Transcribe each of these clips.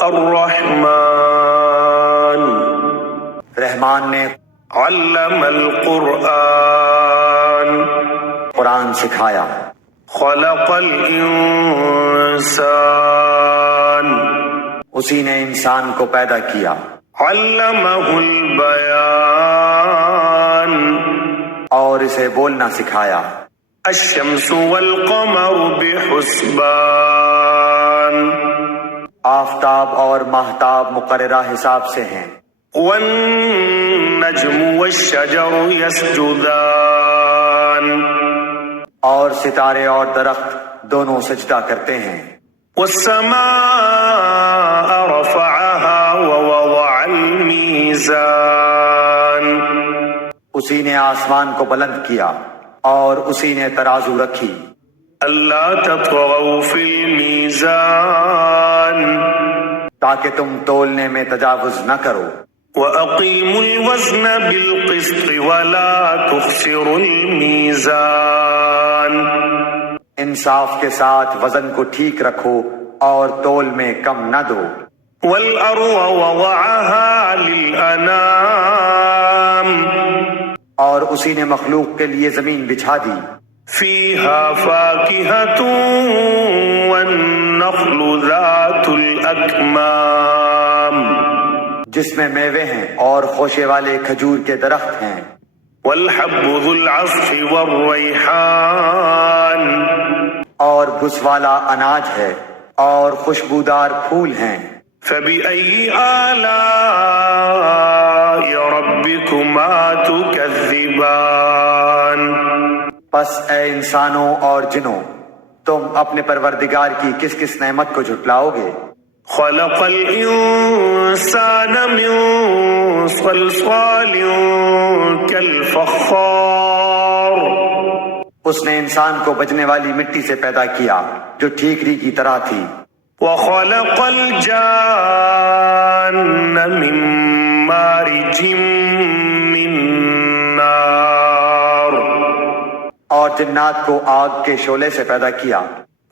الرحمن رحمان نے علم القرآن قرآن سکھایا. خلق الانسان اسی نے انسان کو پیدا کیا. علمہ البیان اور اسے بولنا سکھایا. الشمس والقمر بحسبان آفتاب اور ماہتاب مقررہ حساب سے ہیں. والنجم والشجر يسجدان اور ستارے اور درخت دونوں سجدہ کرتے ہیں. والسماء رفعها ووضع الميزان اسی نے آسمان کو بلند کیا اور اسی نے ترازو رکھی. اللہ تطغوا فی المیزان تاکہ تم تولنے میں تجاوز نہ کرو. وَأَقِيمُوا الْوَزْنَ بِالْقِسْطِ وَلَا تُخْسِرُوا الْمِيزَانَ انصاف کے ساتھ وزن کو ٹھیک رکھو اور تول میں کم نہ دو. وَالْأَرْضَ وَوَضَعَهَا لِلْأَنَامِ اور اسی نے مخلوق کے لیے زمین بچھا دی. فِيهَا فَاكِهَةٌ وَالنَّخْلُ ذَاتُ الْأَكْمَامِ جس میں میوے ہیں اور خوشے والے کھجور کے درخت ہیں. وَالْحَبُّ ذُو الْعَصْفِ وَالرَّيْحَانِ اور بھس والا اناج ہے اور خوشبودار پھول ہیں. فَبِأَيِّ آلَاءِ رَبِّكُمَا تُكَذِّبَانِ پس اے انسانوں اور جنوں تم اپنے پروردگار کی کس کس نعمت کو جھٹلاؤ گے. خَلَقَ الْإِنسَانَ مِنْ صَلْصَالٍ كَالْفَخَّارِ اس نے انسان کو بجنے والی مٹی سے پیدا کیا جو ٹھیکری کی طرح تھی. وَخَلَقَ الْجَانَّ مِنْ مَارِجٍ مِّن نَارٍ اور جنات کو آگ کے شعلے سے پیدا کیا.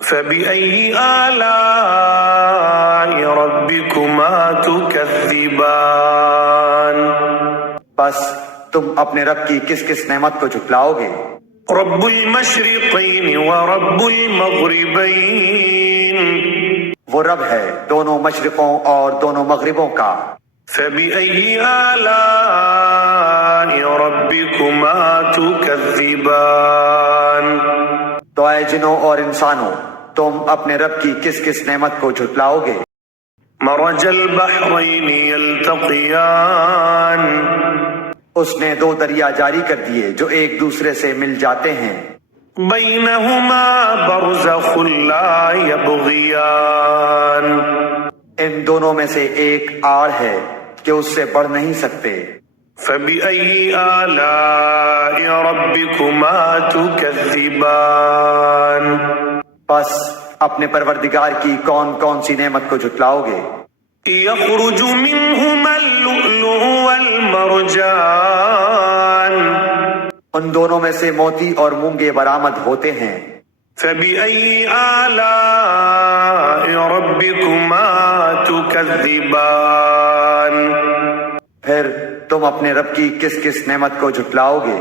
فَبِأَيِّ آلَاءِ رَبِّكُمَا تُكَذِّبَانِ بس تم اپنے رب کی کس کس نعمت کو جھٹلاؤ گے. رب المشرقین ورب المغربین وہ رب ہے دونوں مشرقوں اور دونوں مغربوں کا. فَبِأَيِّ آلَاءِ رَبِّكُمَا تُكَذِّبَانِ تو اے جنوں اور انسانوں تم اپنے رب کی کس کس نعمت کو جھٹلاؤ گے. مرج البحرین یلتقیان اس نے دو دریا جاری کر دیے جو ایک دوسرے سے مل جاتے ہیں. بینہما برزخ لا یبغیان ان دونوں میں سے ایک آڑ ہے کہ اس سے بڑھ نہیں سکتے. فَبِأَيِّ آلَاءِ رَبِّكُمَا تُكَذِّبَانِ بس اپنے پروردگار کی کون کون سی نعمت کو جھٹلاؤ گے. يَخْرُجُ مِنْهُمَا اللُّؤْلُؤُ وَالْمَرْجَانُ ان دونوں میں سے موتی اور مونگے برآمد ہوتے ہیں. فَبِأَيِّ آلَاءِ رَبِّكُمَا تُكَذِّبَانِ پھر تم اپنے رب کی کس کس نعمت کو جھٹلاؤ گے.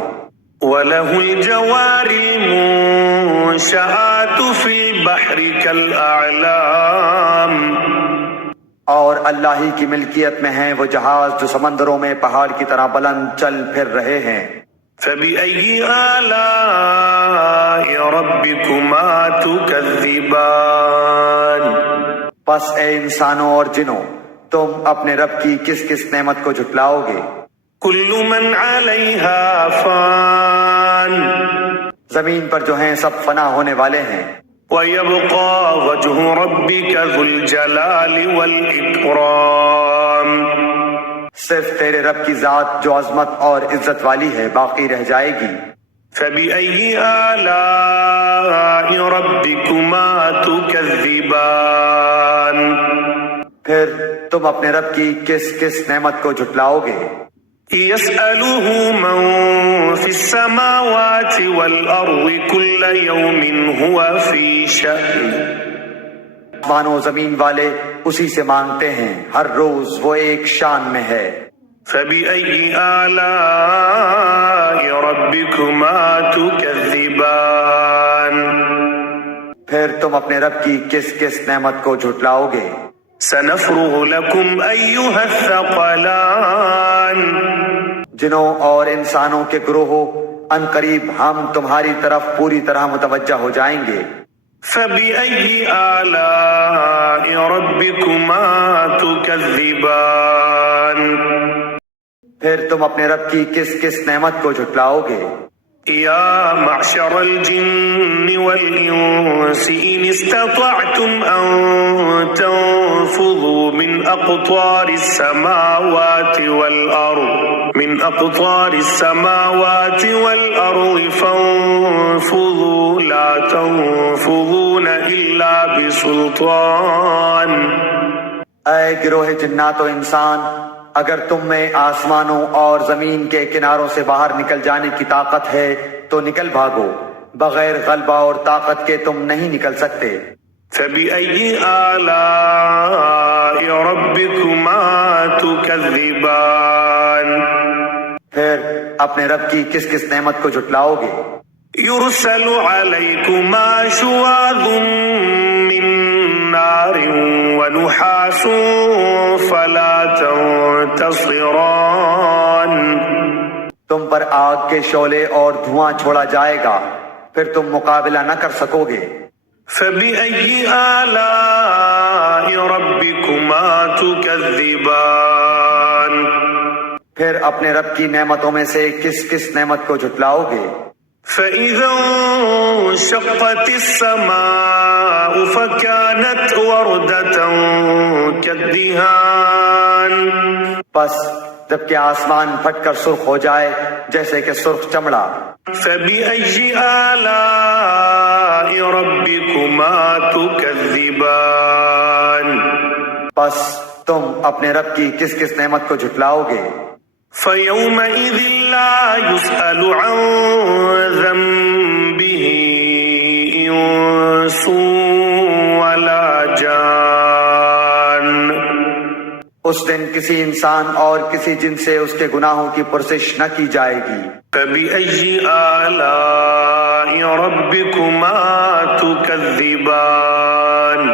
وَلَهُ الْجَوَارِ الْمُنشَآتُ فِي الْبَحْرِ كَالْأَعْلَامِ اور اللہ ہی کی ملکیت میں ہیں وہ جہاز جو سمندروں میں پہاڑ کی طرح بلند چل پھر رہے ہیں. فَبِأَيِّ آلَاءِ رَبِّكُمَا تُكَذِّبَانِ پس اے انسانوں اور جنوں تم اپنے رب کی کس کس نعمت کو جھٹلاؤ گے. كُلُّ مَنْ عَلَيْهَا فَانٍ زمین پر جو ہیں سب فنا ہونے والے ہیں. وَيَبْقَى وَجْهُ رَبِّكَ ذُو الْجَلَالِ وَالْإِكْرَامِ صرف تیرے رب کی ذات جو عظمت اور عزت والی ہے باقی رہ جائے گی. فَبِأَيِّ آلَاءِ رَبِّكُمَا تُكَذِّبَانِ پھر تم اپنے رب کی کس کس نعمت کو جھٹلاؤ گے. يَسْأَلُهُ مَن فِي السَّمَاوَاتِ وَالْأَرْضِ كُلَّ يَوْمٍ هُوَ فِي شَأْنٍ آسمان و زمین والے اسی سے مانگتے ہیں، ہر روز وہ ایک شان میں ہے۔ فبأي آلاء ربكما تكذبان پھر تم اپنے رب کی کس کس نعمت کو جھٹلاؤ گے؟ سنفرغ لكم أيها الثقلان جنوں اور انسانوں کے گروہوں، ان قریب ہم تمہاری طرف پوری طرح متوجہ ہو جائیں گے۔ فبأي آلاء ربكما تكذبان پھر تم اپنے رب کی کس کس نعمت کو جھٹلاؤ گے؟ يا معشر الجن والإنس إن استطعتم أن تنفذوا من أقطار السماوات والأرض فانفذوا لا تنفذون إلا بسلطان۔ اے گروہ جنات و انسان، اگر تم میں آسمانوں اور زمین کے کناروں سے باہر نکل جانے کی طاقت ہے تو نکل بھاگو، بغیر غلبہ اور طاقت کے تم نہیں نکل سکتے۔ فبأي آلاء ربكما تكذبان پھر اپنے رب کی کس کس نعمت کو جھٹلاؤ گے؟ يرسل عليكما شواظ من نار ونحاس فلا تنتصران۔ تم پر آگ کے شعلے اور دھواں چھوڑا جائے گا، پھر تم مقابلہ نہ کر سکو گے۔ فبأي آلاء ربكما تكذبان پھر اپنے رب کی نعمتوں میں سے کس کس نعمت کو جھٹلاؤ گے؟ فإذا انشقت السماء فكانت وردة كالدهان پس جبکہ آسمان پھٹ کر سرخ ہو جائے جیسے کہ سرخ چمڑا۔ فبأي آلاء ربكما تكذبان پس تم اپنے رب کی کس کس نعمت کو جھٹلاؤ گے؟ فيومئذ لا يسأل عن ذنبه إنس ولا جان۔ اس دن کسی انسان اور کسی جن سے اس کے گناہوں کی پرسش نہ کی جائے گی۔ فبأي آلاء ربكما تكذبان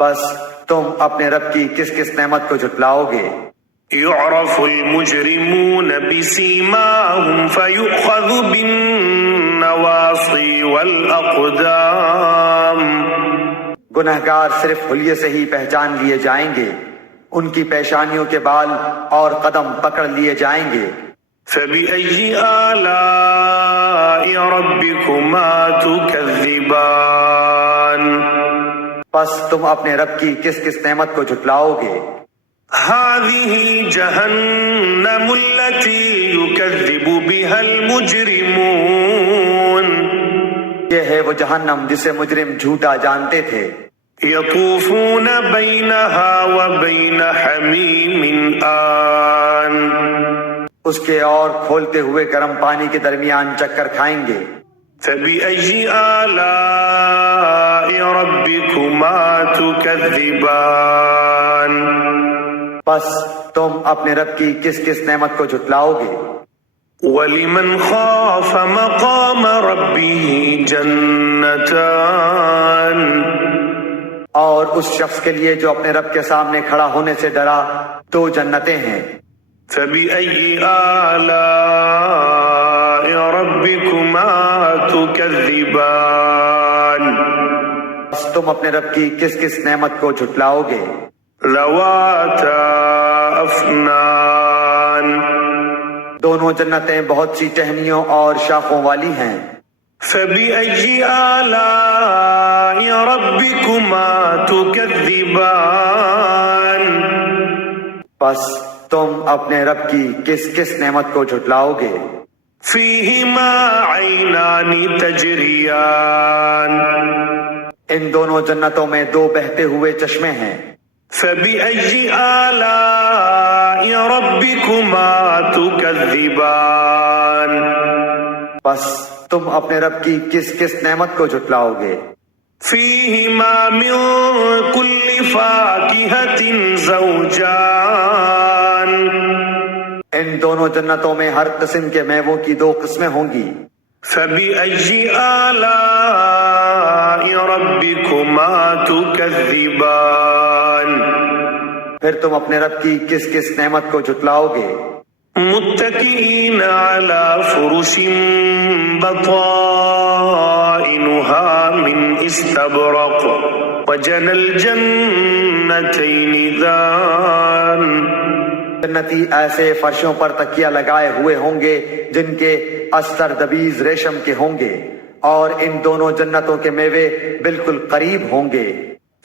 بس تم اپنے رب کی کس کس نعمت کو جھٹلاؤ گے؟ يعرف المجرمون بسيماهم فيؤخذ بالنواصي والأقدام۔ گنہگار صرف حلیے سے ہی پہچان لیے جائیں گے، ان کی پیشانیوں کے بال اور قدم پکڑ لیے جائیں گے۔ فبأي آلاء ربكما تكذبان پس تم اپنے رب کی کس کس نعمت کو جھٹلاؤ گے؟ هذه جهنم التي يكذب بها المجرمون۔ یہ ہے وہ جہنم جسے مجرم جھوٹا جانتے تھے۔ يطوفون بينها وبين حميم آن۔ اس کے اور کھولتے ہوئے گرم پانی کے درمیان چکر کھائیں گے۔ فبأي آلاء ربكما تكذبان پس تم اپنے رب کی کس کس نعمت کو جھٹلاؤ گے؟ ولمن خاف مقام ربه جنتان۔ اور اس شخص کے لیے جو اپنے رب کے سامنے کھڑا ہونے سے ڈرا، دو جنتیں ہیں۔ فبأي آلاء ربكما تكذبان بس تم اپنے رب کی کس کس نعمت کو جھٹلاؤ گے؟ ذواتا افنان۔ دونوں جنتیں بہت سی ٹہنیوں اور شاخوں والی ہیں۔ فبأي آلاء ربكما تكذبان بس تم اپنے رب کی کس کس نعمت کو جھٹلاؤ گے؟ فيهما عينان تجريان۔ ان دونوں جنتوں میں دو بہتے ہوئے چشمے ہیں۔ فبأي آلاء ربكما تكذبان بس تم اپنے رب کی کس کس نعمت کو جھٹلاؤ گے؟ فيهما من كل فاكهة زوجان ان دونوں جنتوں میں ہر قسم کے میووں کی دو قسمیں ہوں گی. فبأي آلاء ربكما تكذبان پھر تم اپنے رب کی کس کس نعمت کو جھٹلاؤ گے؟ متكئين على فرش بطائنها من استبرق وجنى الجنتين دان جنتی ایسے فرشوں پر تکیہ لگائے ہوئے ہوں گے جن کے استر دبیز ریشم کے ہوں گے، اور ان دونوں جنتوں کے میوے بالکل قریب ہوں گے.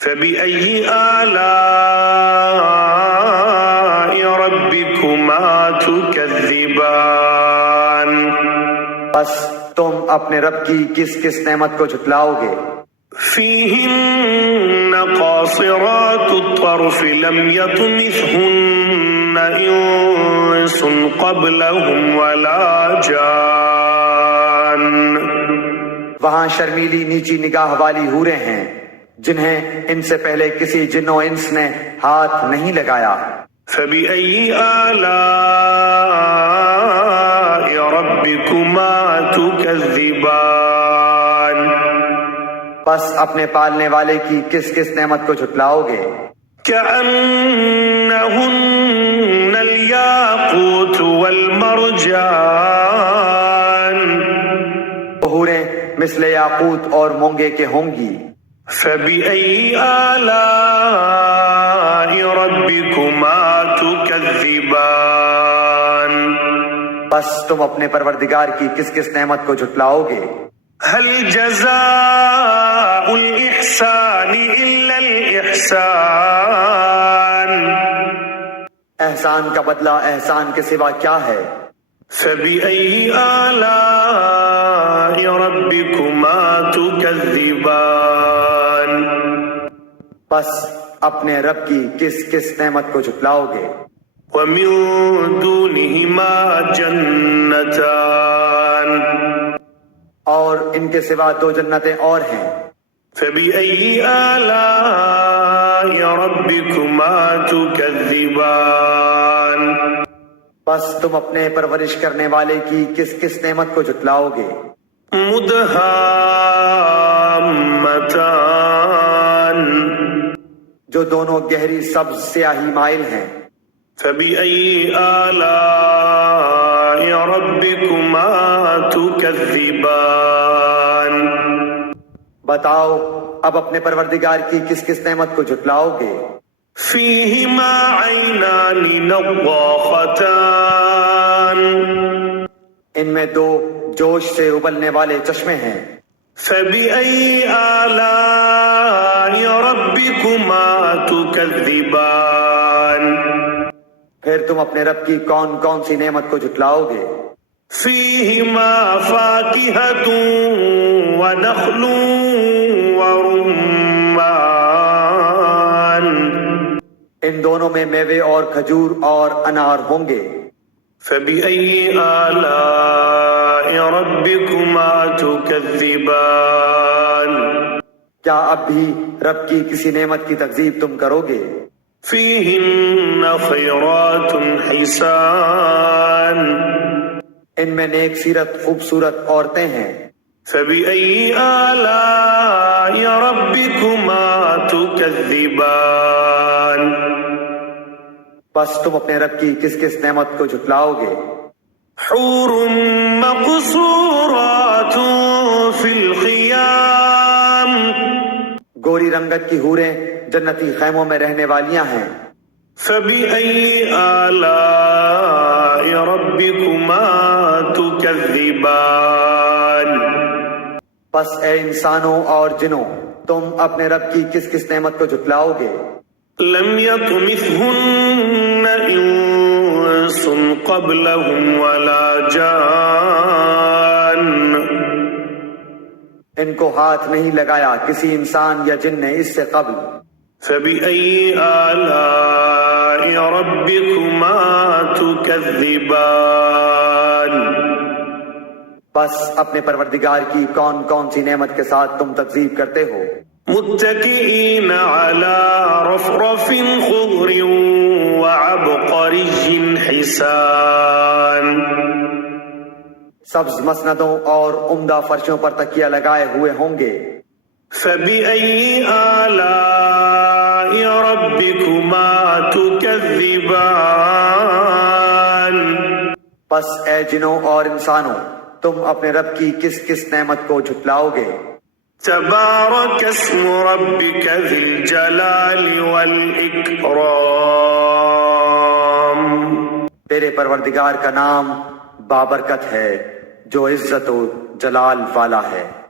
فبأي آلاء ربكما تكذبان بس تم اپنے رب کی کس کس نعمت کو جھٹلاؤ گے؟ فيهن قاصرات الطرف لم يطمثهن إنس قبلهم ولا جان وہاں شرمیلی نیچی نگاہ والی حوریں ہیں جنہیں ان سے پہلے کسی جن و انس نے ہاتھ نہیں لگایا. فبأي آلاء ربكما تكذبان بس اپنے پالنے والے کی کس کس نعمت کو جھٹلاؤ گے؟ كأنهن الياقوت والمرجان حوریں مثل یاقوت اور مونگے کے ہوں گی. فبأي آلاء ربكما تكذبان بس تم اپنے پروردگار کی کس کس نعمت کو جھٹلاؤ گے؟ هل جزاء الإحسان إلا الإحسان احسان کا بدلہ احسان کے سوا کیا ہے؟ فبأي آلاء ربكما تكذبان بس اپنے رب کی کس کس نعمت کو جھٹلاؤ گے؟ ومن دونهما جنتان اور ان کے سوا دو جنتیں اور ہیں. فبأي آلاء ربكما تكذبان بس تم اپنے پرورش کرنے والے کی کس کس نعمت کو جھٹلاؤ گے؟ مدهامتان جو دونوں گہری سبز سیاہی مائل ہیں. فبأي آلاء ربكما تكذبان بتاؤ اب اپنے پروردگار کی کس کس نعمت کو جھٹلاؤ گے؟ فيهما عينان نضاختان ان میں دو جوش سے ابلنے والے چشمے ہیں. فبأي آلاء ربكما تكذبان پھر تم اپنے رب کی کون کون سی نعمت کو جھٹلاؤ گے؟ فيهما فاكهة ونخل ورمان ان دونوں میں میوے اور کھجور اور انار ہوں گے. فبأي آلاء ربكما تكذبان کیا اب بھی رب کی کسی نعمت کی تکذیب تم کرو گے؟ فيهن خيرات حسان ان میں نیک سیرت خوبصورت عورتیں ہیں. فبأي آلاء ربكما تكذبان بس تم اپنے رب کی کس کس نعمت کو جھٹلاؤ گے؟ حور مقصورات في الخيام گوری رنگت کی حوریں جنتی خیموں میں رہنے والیاں ہیں. فبأي آلاء ربكما تكذبان بس اے انسانوں اور جنوں تم اپنے رب کی کس کس نعمت کو جھٹلاؤ گے؟ لم يطمثهن إنس قبلهم ولا جان ان کو ہاتھ نہیں لگایا کسی انسان یا جن نے اس سے قبل. فبأي آلاء ربكما تكذبان بس اپنے پروردگار کی کون کون سی نعمت کے ساتھ تم تکذیب کرتے ہو؟ متكئين على رفرف خضر وعبقري حسان سبز مسندوں اور عمدہ فرشوں پر تکیہ لگائے ہوئے ہوں گے۔ فبأي آلاء ربكما تكذبان بس اے جنوں اور انسانوں، تم اپنے رب کی کس کس نعمت کو جھٹلاؤ گے؟ تبارك اسم ربك ذي الجلال والإكرام تیرے پروردگار کا نام بابرکت ہے جو عزت و جلال والا ہے۔